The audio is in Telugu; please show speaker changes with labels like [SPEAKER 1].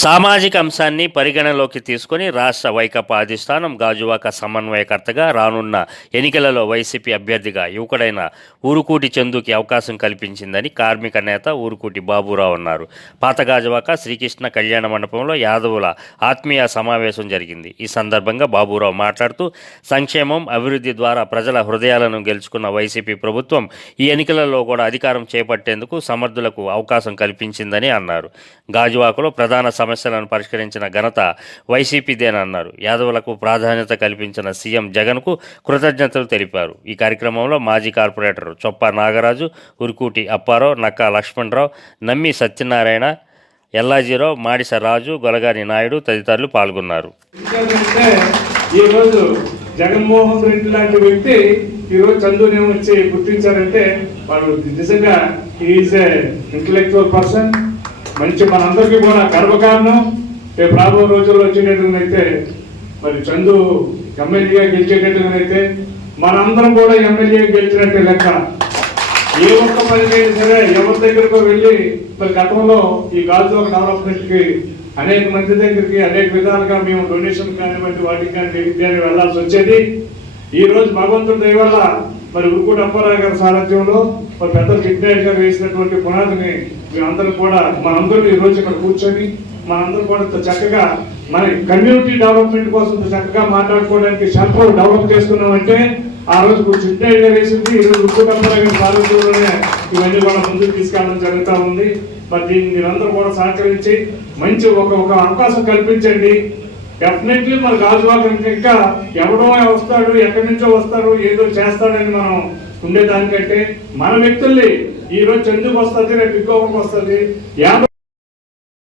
[SPEAKER 1] సామాజిక అంశాన్ని పరిగణలోకి తీసుకొని రాష్ట్ర వైకపా అధిష్టానం గాజువాక సమన్వయకర్తగా రానున్న ఎన్నికలలో వైసీపీ అభ్యర్థిగా యువకుడైన ఊరుకూటి చందుకి అవకాశం కల్పించిందని కార్మిక నేత ఊరుకూటి బాబురావు అన్నారు. పాత గాజువాక శ్రీకృష్ణ కళ్యాణ మండపంలో యాదవుల ఆత్మీయ సమావేశం జరిగింది. ఈ సందర్భంగా బాబురావు మాట్లాడుతూ సంక్షేమం అభివృద్ధి ద్వారా ప్రజల హృదయాలను గెలుచుకున్న వైసీపీ ప్రభుత్వం ఈ ఎన్నికలలో కూడా అధికారం చేపట్టేందుకు సమర్థులకు అవకాశం కల్పించిందని అన్నారు. గాజువాకలో ప్రధాన సమస్యలను పరిష్కరించిన ఘనత వైసీపీదేనన్నారు యాదవులకు ప్రాధాన్యత కల్పించిన సీఎం జగన్కు కృతజ్ఞతలు తెలిపారు. ఈ కార్యక్రమంలో మాజీ కార్పొరేటర్ చొప్ప నాగరాజు ఉరుకూటి అప్పారావు నక్కా లక్ష్మణరావు నమ్మి సత్యనారాయణ ఎల్లాజీరావు మాడిస రాజు గొలగాని నాయుడు తదితరులు పాల్గొన్నారు.
[SPEAKER 2] జగన్మోహన్ రెడ్డి లాంటి వ్యక్తి ఈరోజు చందుని వచ్చి గుర్తించారంటే వాడు నిజంగా ఈజ్ ఇంటలెక్చువల్ పర్సన్ మంచి మనందరికీ కూడా గర్వకారణం. రేపు రాబో రోజుల్లో వచ్చేటట్టుగానైతే మరి చందు ఎమ్మెల్యేగా గెలిచేటట్టుగానైతే మనందరం కూడా ఎమ్మెల్యే గెలిచినట్టే లెక్క. ఏ ఒక్క పని సరే ఎవరి దగ్గరకు వెళ్ళి మరి గతంలో ఈ గాజువాక డెవలప్మెంట్కి అనేక మంది దగ్గరికి అనేక విధాలుగా మేము డొనేషన్ కానివ్వండి వాటికి కానీ కానీ వెళ్ళాల్సి వచ్చేది. ఈ రోజు భగవంతుడి దయ వల్ల మరి ఉరుకుట అప్పారావు గారి సారథ్యంలో మరి పెద్దలు కిడ్నాయ్ గారు వేసినటువంటి పునాదిని అందరూ కూడా మనందరూ ఈరోజు రోజు ఇక్కడ కూర్చొని మనందరూ కూడా చక్కగా మన కమ్యూనిటీ డెవలప్మెంట్ కోసం చక్కగా మాట్లాడుకోవడానికి షెల్టర్ డెవలప్ చేసుకున్నామంటే ఆ రోజు కొంచెం గారు వేసింది. ఈ రోజు అప్పారావు గారి సారథ్యంలోనే ఇవన్నీ కూడా ముందుకు తీసుకెళ్ళడం జరుగుతూ ఉంది. మరి దీన్ని మీరందరూ కూడా సహకరించి మంచి ఒక ఒక అవకాశం కల్పించండి. డెఫినెట్లీ మరి గాజువాక ఇంకా ఎవడో వస్తాడు ఎక్కడి నుంచో వస్తాడు ఏదో చేస్తాడని మనం ఉండేదానికంటే మన వ్యక్తుల్ని ఈ రోజు వస్తుంది రేపు ఇంకొకరికి వస్తుంది యాభై